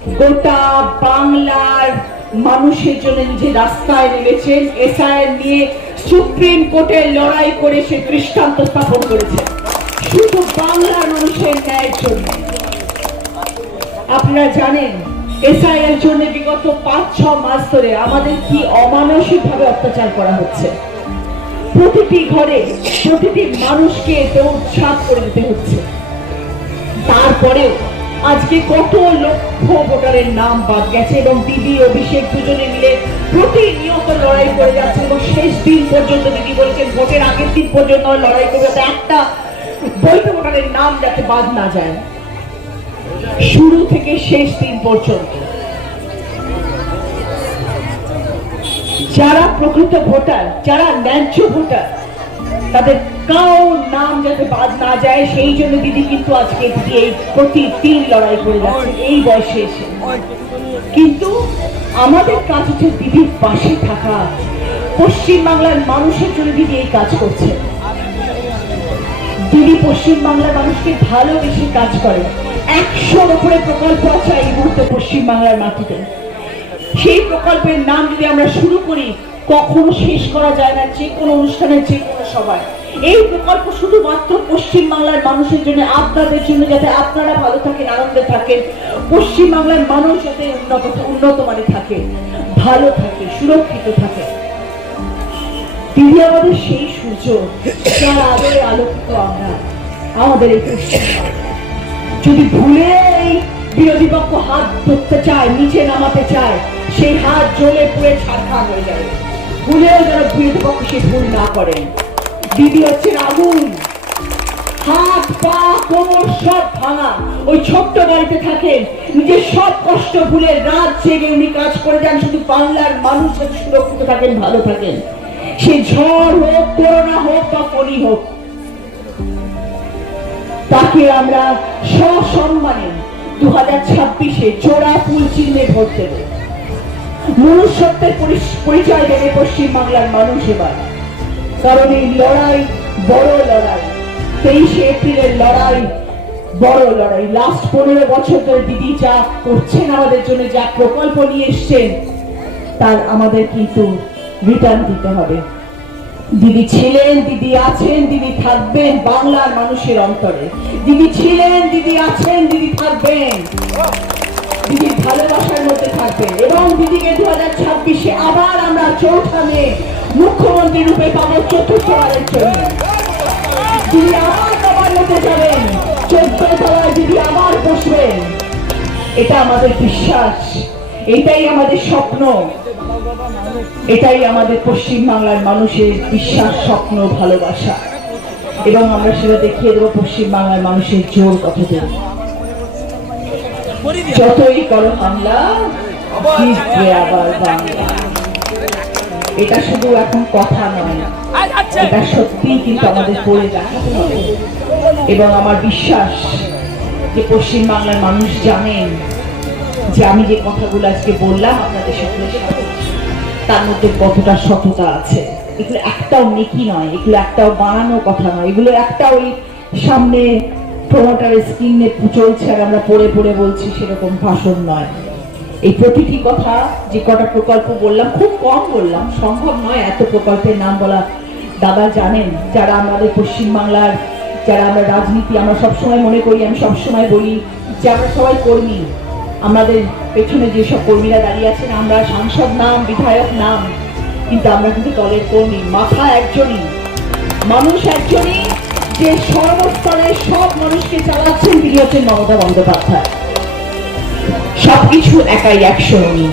গোটা বাংলার মানুষের জন্য নিজে রাস্তায় নেমেছেন, এসআইআর নিয়ে সুপ্রিম কোর্টে লড়াই করে সে দৃষ্টান্ত স্থাপন করেছে শুধু বাংলার মানুষের ন্যায়ের জন্য। আপনারা জানেন এসআইআর জন্য বিগত 5-6 মাস ধরে আমাদের কি অমানসিক ভাবে অত্যাচার করা হচ্ছে। প্রতিটি ঘরে প্রতিটি মানুষকে দৌড়ঝাঁপ করে দিতে হচ্ছে। তারপরেও আজকে কত লক্ষ ভোটারের নাম বাদ গেছে এবং দিদি অভিষেক দুজনে মিলে প্রতিনিয়ত লড়াই করে যাচ্ছে এবং শেষ দিন পর্যন্ত দিদি বলেছেন ভোটের আগের দিন পর্যন্ত লড়াই করে যাতে একটা বৈধ ভোটারের নাম যাতে বাদ না যায়, শুরু থেকে শেষ দিন পর্যন্ত। যারা প্রকৃত ভোটার, যারা ন্যায্য ভোটার, তাদের কারো নাম যাতে বাদ না যায় সেই জন্য দিদি কিন্তু আজকে দিদি এই প্রতিদিন লড়াই করে যাচ্ছে এই বয়সে এসে। কিন্তু আমাদের কাজ হচ্ছে দিদির পাশে থাকা। পশ্চিমবাংলার মানুষের জন্য দিদি এই কাজ করছে। দিদি পশ্চিমবাংলার মানুষকে ভালোবেসে কাজ করে। 100-র উপরে প্রকল্প আছে এই মুহূর্তে পশ্চিমবাংলার মাটিতে। সেই প্রকল্পের নাম যদি আমরা শুরু করি কখনো শেষ করা যায় না, যে কোনো অনুষ্ঠানে যে কোনো সভায়। এই প্রকল্প শুধুমাত্র পশ্চিমবাংলার মানুষের জন্য, আপনাদের জন্য, যাতে আপনারা ভালো থাকেন, আনন্দে থাকেন, পশ্চিমবাংলার মানুষ যাতে উন্নত মানে থাকে, ভালো থাকে, সুরক্ষিত থাকে। দিদি আমাদের সেই সূর্য যার আলোয় আলোকিত আমরা, আমাদের এই পশ্চিমবাংলা। যদি ভুলে এই বিরোধী পক্ষ হাত ধরতে চায়, নিচে নামাতে চায়, সেই হাত জ্বলে পুড়ে ছারখার হয়ে যাবে। ভুলেও যেন বিরোধী পক্ষ সে ভুল না করেন। দিদি হচ্ছেন আগুন, হাত পা কোমর সব ভাঙা, ওই ছোট্ট বাড়িতে থাকেন, নিজের সব কষ্ট ভুলে রাত জেগে উনি কাজ করে যান শুধু বাংলার মানুষ যাতে সুরক্ষিত থাকেন, ভালো থাকেন। সে ঝড় হোক, করোনা হোক বা ফনি হোক, তাকে আমরা সসম্মানে 2026-এ জোড়া ফুল চিহ্নে ভোট দেব। মনুষ্যত্বের পরিচয় দেবে পশ্চিমবাংলার মানুষ এবার। কারণ এই লড়াই বড় লড়াই, 23শে এপ্রিলের লড়াই বড় লড়াই। লাস্ট 15 বছর ধরে দিদি যা করছেন আমাদের জন্য, যা প্রকল্প নিয়ে এসছেন, তার আমাদের কিন্তু রিটার্ন দিতে হবে। দিদি ছিলেন, দিদি আছেন, দিদি থাকবেন বাংলার মানুষের অন্তরে। দিদি ছিলেন, দিদি আছেন, দিদি থাকবেন দিদির ভালোবাসার মধ্যে থাকবেন। এবং দিদিকে 2026-এ আবার আমরা চৌঠা মে মুখ্যমন্ত্রী রূপে পাবো, চতুর্থবারের জন্য। দিদি আবার সবার মধ্যে যাবেন, 14 তলায় দিদি আবার বসবেন। এটা আমাদের বিশ্বাস, এটাই আমাদের স্বপ্ন, এটাই আমাদের পশ্চিমবাংলার মানুষের বিশ্বাস, স্বপ্ন, ভালোবাসা। এবং আমরা সেটা দেখিয়ে দেবো পশ্চিমবাংলার মানুষের জোর কতটা। যতই করো হামলা, জিতবে আবার বাংলা। এটা শুধু এখন কথা নয়, এটা সত্যি কিন্তু আমাদের করে দেখাতে হবে। এবং আমার বিশ্বাস যে পশ্চিমবাংলার মানুষ জানেন যে আমি যে কথাগুলো আজকে বললাম আপনাদের সকলের সাথে, তার মধ্যে কতটা সততা আছে। এগুলো একটাও নেকি নয়, এগুলো একটাও বানানো কথা নয়, এগুলো একটা ওই সামনে প্রমোটারের স্কিমে চলছে আর আমরা পড়ে পড়ে বলছি সেরকম ভাষণ নয়। এই প্রতিটি কথা, যে কটা প্রকল্প বললাম, খুব কম বললাম, সম্ভব নয় এত প্রকল্পের নাম বলা। দাদা জানেন, যারা আমাদের পশ্চিমবাংলার, যারা আমরা রাজনীতি, আমরা সবসময় মনে করি, আমি সবসময় বলি যে আমরা সবাই কর্মী। আমাদের পেছনে যেসব কর্মীরা দাঁড়িয়ে আছেন, আমরা সাংসদ নাম, বিধায়ক নাম, কিন্তু আমরা কিন্তু দলের কর্মী। মাথা একজনই, মানুষ একজনই, যে সর্বস্তরের সব মানুষকে চালাচ্ছেন, তিনি হচ্ছেন মমতা বন্দ্যোপাধ্যায়। সবকিছু একাই, 100 উনি।